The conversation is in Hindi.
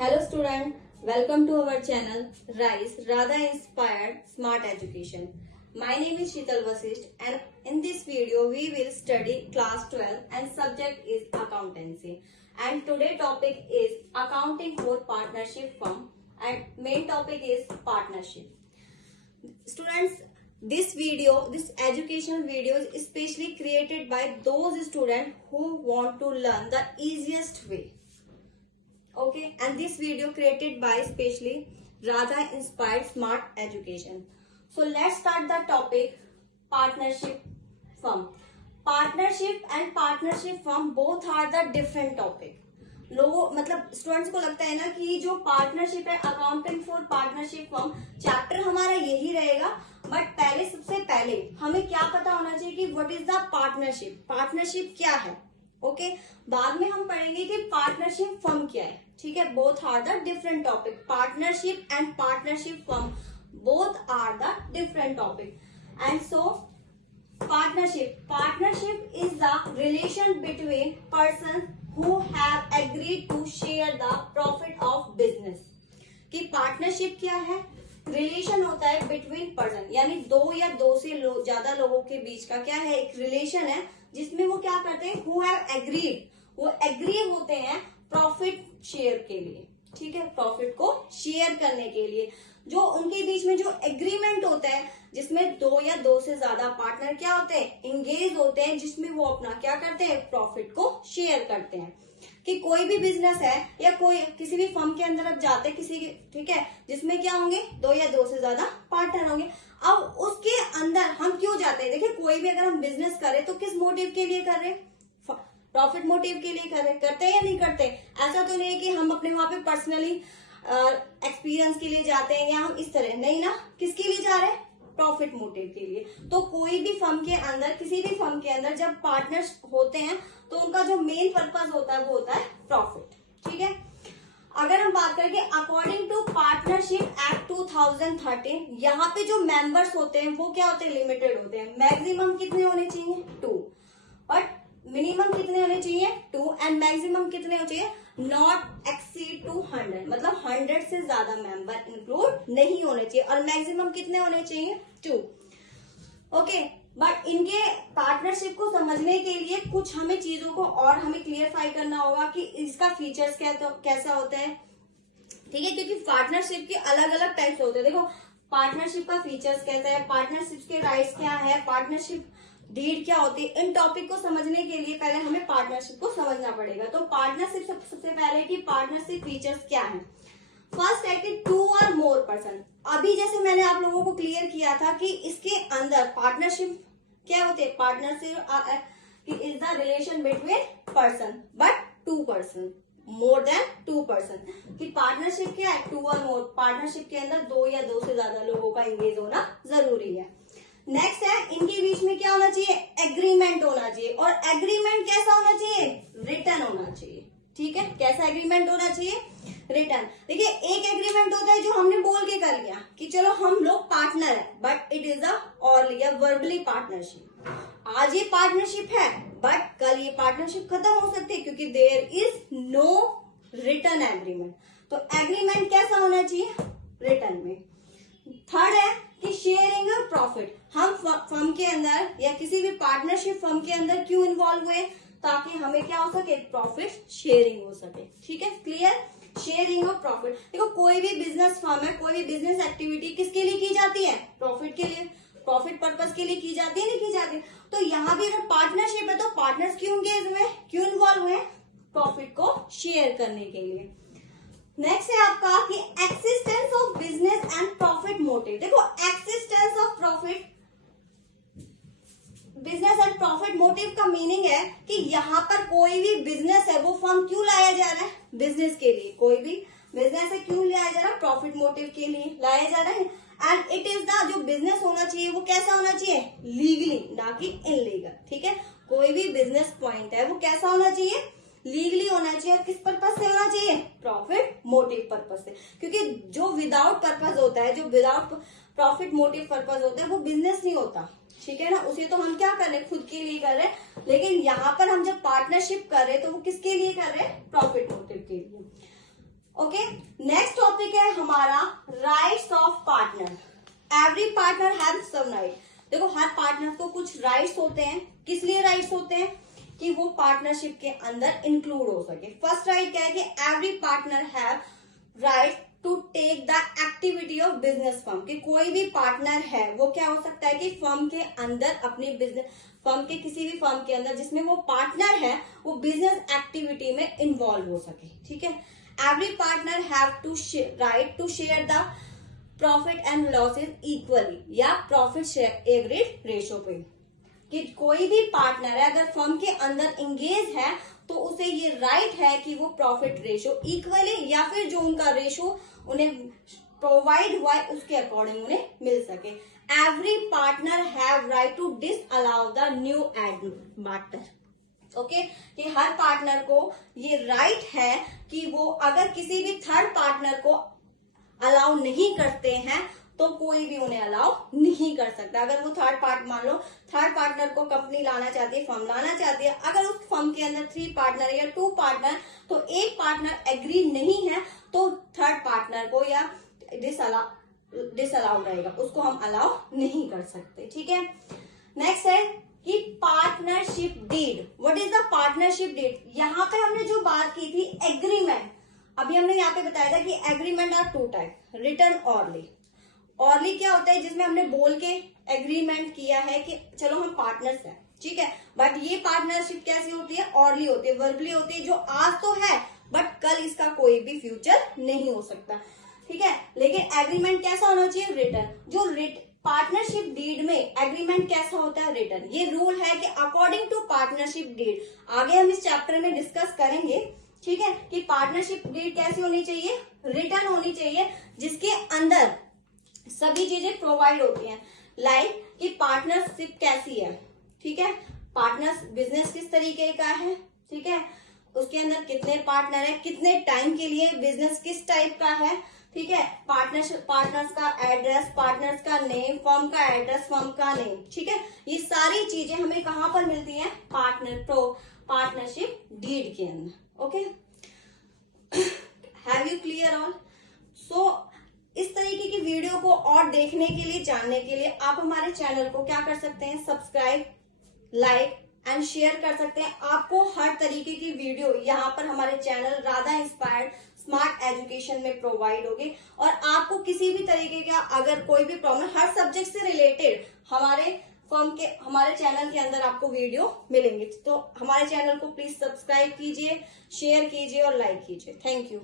Hello student, welcome to our channel RISE Radha Inspired Smart Education. My name is Sheetal Vasisht and in this video we will study class 12 and subject is accountancy. And today topic is accounting for partnership firm and main topic is partnership. Students, this educational video is especially created by those students who want to learn the easiest way. Okay, and this video created by specially Radha Inspired Smart Education. So let's start the topic partnership firm. Partnership and partnership firm both are the different topic. लोगों मतलब स्टूडेंट्स को लगता है ना कि जो पार्टनरशिप है accounting for partnership firm chapter हमारा यही रहेगा, बट पहले सबसे पहले हमें क्या पता होना चाहिए कि what is the partnership, partnership क्या है. ओके, बाद में हम पढ़ेंगे कि पार्टनरशिप फर्म क्या है. ठीक है, both are the different topic. Partnership and partnership firm both are the different topic. And so partnership is the relation between person who have agreed to share the profit of business. कि पार्टनरशिप क्या है? रिलेशन होता है बिटवीन पर्सन, यानी दो या दो से ज्यादा लोगों के बीच का क्या है, एक रिलेशन है जिसमें वो क्या करते हैं, who have agreed, वो एग्री होते हैं प्रॉफिट शेयर के लिए. ठीक है, प्रॉफिट को शेयर करने के लिए जो उनके बीच में जो एग्रीमेंट होता है, जिसमें दो या दो से ज्यादा पार्टनर क्या होते हैं, इंगेज होते हैं, जिसमें वो अपना क्या करते हैं, प्रॉफिट को शेयर करते हैं. कि कोई भी बिजनेस है या कोई किसी भी फर्म के अंदर अब जाते हैं किसी के, ठीक है, जिसमें क्या होंगे, दो या दो से ज्यादा पार्टनर होंगे. अब उसके अंदर हम क्यों जाते हैं, देखिए कोई भी अगर हम बिजनेस करें तो किस मोटिव के लिए कर रहे हैं, प्रॉफिट मोटिव के लिए कर रहे, करते हैं या नहीं करते. ऐसा तो नहीं है कि हम अपने वहां पे पर्सनली एक्सपीरियंस के लिए जाते हैं या हम इस तरह, नहीं ना, किसके लिए जा रहे हैं, प्रॉफिट मोटिव के लिए. तो कोई भी फर्म के अंदर, किसी भी फर्म के अंदर जब पार्टनर्स होते हैं तो उनका जो मेन पर्पस होता है वो होता है प्रॉफिट. ठीक है, अगर हम बात करें अकॉर्डिंग टू पार्टनरशिप एक्ट 2013, यहाँ पे जो मेंबर्स होते हैं वो क्या होते हैं, लिमिटेड होते हैं. मैक्सिमम कितने होने चाहिए, 2, बट मिनिमम कितने होने चाहिए, 2, एंड मैक्सिमम कितने होने चाहिए, नॉट एक्सीड टू 100, मतलब 100 से ज्यादा मेंबर इंक्लूड नहीं होने चाहिए. और मैक्सिमम कितने होने चाहिए, 2. ओके, बट इनके पार्टनरशिप को समझने के लिए कुछ हमें चीजों को और हमें क्लियरफाई करना होगा कि इसका फीचर्स कैसा होता है. ठीक है, क्योंकि पार्टनरशिप के अलग अलग टाइप्स होते हैं. देखो पार्टनरशिप का फीचर्स कैसा है, पार्टनरशिप के राइट्स क्या है, पार्टनरशिप डीड क्या होती है. इन टॉपिक को समझने के लिए पहले हमें पार्टनरशिप को समझना पड़ेगा. तो पार्टनरशिप सबसे पहले कि पार्टनरशिप फीचर्स क्या है. फर्स्ट है कि 2 और मोर पर्सन. अभी जैसे मैंने आप लोगों को क्लियर किया था कि इसके अंदर पार्टनरशिप क्या होते हैं, partnership is the relation between person but 2 person, more than 2 person. कि पार्टनरशिप क्या है, 2 और मोर. पार्टनरशिप के अंदर 2 या 2 से ज्यादा लोगों का इंगेज होना जरूरी है. नेक्स्ट है, इनके बीच में क्या होना चाहिए, एग्रीमेंट होना चाहिए. और एग्रीमेंट कैसा होना चाहिए, रिटर्न होना चाहिए. ठीक है, कैसा एग्रीमेंट होना चाहिए, रिटर्न. देखिए एक एग्रीमेंट होता है जो हमने बोल के कर लिया कि चलो हम लोग पार्टनर है, बट इट इज ऑरली या वर्बली पार्टनरशिप. आज ये पार्टनरशिप है बट कल ये पार्टनरशिप खत्म हो सकती है क्योंकि there is no return agreement. तो एग्रीमेंट कैसा होना चाहिए, रिटर्न में. थर्ड है कि शेयरिंग ऑफ प्रॉफिट. हम फर्म के अंदर या किसी भी पार्टनरशिप फर्म के अंदर क्यों इन्वॉल्व हुए, ताकि हमें क्या हो सके, प्रॉफिट शेयरिंग हो सके. ठीक है, क्लियर, शेयरिंग ऑफ प्रॉफिट. देखो कोई भी बिजनेस फर्म है, कोई भी बिजनेस एक्टिविटी किसके लिए की जाती है, प्रॉफिट के लिए, प्रॉफिट पर्पस के लिए की जाती है, नहीं की जाती. तो यहाँ भी अगर पार्टनरशिप है तो पार्टनर्स क्यों एंगेज हुए, क्यों इन्वॉल्व हुए, प्रॉफिट को शेयर करने के लिए. नेक्स्ट है आपका कि existence of business and profit motive. देखो existence of profit, business and profit motive का मीनिंग है कि यहाँ पर कोई भी बिजनेस है वो फर्म क्यों लाया जा रहा है, बिजनेस के लिए. कोई भी बिजनेस है क्यों लाया जा रहा है, प्रॉफिट मोटिव के लिए लाया जा रहा है. एंड इट इज द, जो बिजनेस होना चाहिए वो कैसा होना चाहिए, लीगली, ना कि इनलीगल. ठीक है, कोई भी बिजनेस पॉइंट है वो कैसा होना चाहिए, लीगली होना चाहिए. और किस पर्पज से होना चाहिए, प्रॉफिट मोटिव पर्पज से. क्योंकि जो विदाउट पर्पज होता है, जो विदाउट प्रॉफिट मोटिव पर्पज होता है वो बिजनेस नहीं होता. ठीक है ना, उसे तो हम क्या कर रहे हैं, खुद के लिए कर रहे हैं. लेकिन यहाँ पर हम जब पार्टनरशिप कर रहे हैं तो वो किसके लिए कर रहे हैं, प्रॉफिट मोटिव के लिए. ओके, नेक्स्ट टॉपिक है हमारा rights of partner. Every partner have some right. देखो, हर पार्टनर को कुछ राइट्स होते हैं। किस लिए राइट्स होते हैं? कि वो पार्टनरशिप के अंदर इंक्लूड हो सके। फर्स्ट राइट क्या है कि every partner have right to take the activity of business firm. कि कोई भी पार्टनर है वो क्या हो सकता है कि फर्म के अंदर अपनी बिजनेस, फर्म के किसी भी फर्म के अंदर जिसमें वो पार्टनर है, वो बिजनेस एक्टिविटी में इन्वॉल्व हो सके। ठीक है, every partner have to right to share the profit and losses equally, या प्रॉफिट शेयर एग्रीड रेशो पे। कि कोई भी पार्टनर है अगर फर्म के अंदर इंगेज है तो उसे ये राइट है कि वो प्रॉफिट रेशो इक्वली या फिर जो उनका रेशो उन्हें प्रोवाइड हुआ है उसके अकॉर्डिंग उन्हें मिल सके। Every partner have right to disallow the new admitter. Okay, कि हर पार्टनर को ये राइट है कि वो अगर किसी भी थर्ड पार्टनर को अलाउ नहीं करते हैं तो कोई भी उन्हें अलाउ नहीं कर सकता। अगर वो मान लो थर्ड पार्टनर को कंपनी लाना चाहती है, फर्म लाना चाहती है, अगर उस फर्म के अंदर 3 पार्टनर या 2 पार्टनर, तो एक पार्टनर एग्री नहीं है तो थर्ड पार्टनर को या डिसअलाउ रहेगा, उसको हम अलाउ नहीं कर सकते। ठीक है, नेक्स्ट है कि partnership deed. What is the partnership deed? यहाँ पे हमने जो बात की थी एग्रीमेंट, अभी हमने यहाँ पे बताया था कि agreement are 2 type, return orally. Orally क्या होता है? जिसमें हमने बोल के एग्रीमेंट किया है कि चलो हम पार्टनर्स हैं, ठीक है। बट ये पार्टनरशिप कैसी होती है? ऑरली होती है, वर्बली होती है, जो आज तो है बट कल इसका कोई भी फ्यूचर नहीं हो सकता, ठीक है। लेकिन एग्रीमेंट कैसा होना चाहिए? रिटर्न। जो पार्टनरशिप डीड में एग्रीमेंट कैसा होता है? रिटर्न। ये रूल है कि अकॉर्डिंग टू पार्टनरशिप डीड, आगे हम इस चैप्टर में डिस्कस करेंगे, ठीक है, कि पार्टनरशिप डीड कैसी होनी चाहिए? रिटर्न होनी चाहिए, जिसके अंदर सभी चीजें प्रोवाइड होती हैं। लाइक कि पार्टनरशिप कैसी है, ठीक है, पार्टनर्स बिजनेस किस तरीके का है, ठीक है, उसके अंदर कितने पार्टनर है, कितने टाइम के लिए, बिजनेस किस टाइप का है, ठीक है, पार्टनर्स का एड्रेस, पार्टनर्स का नेम, फर्म का एड्रेस, फर्म का नेम, ठीक है। ये सारी चीजें हमें कहां पर मिलती हैं? पार्टनरशिप डीड के अंदर। Okay, have you clear all? So इस तरीके की वीडियो को और देखने के लिए, जानने के लिए आप हमारे चैनल को क्या कर सकते हैं? सब्सक्राइब, लाइक एंड शेयर कर सकते हैं। आपको हर तरीके की वीडियो यहाँ पर हमारे channel Radha inspired smart education में प्रोवाइड होगी। और आपको किसी भी तरीके का अगर कोई भी प्रॉब्लम, हर सब्जेक्ट से रिलेटेड हमारे चैनल के अंदर आपको वीडियो मिलेंगे। तो हमारे चैनल को प्लीज सब्सक्राइब कीजिए, शेयर कीजिए और लाइक कीजिए। Thank you.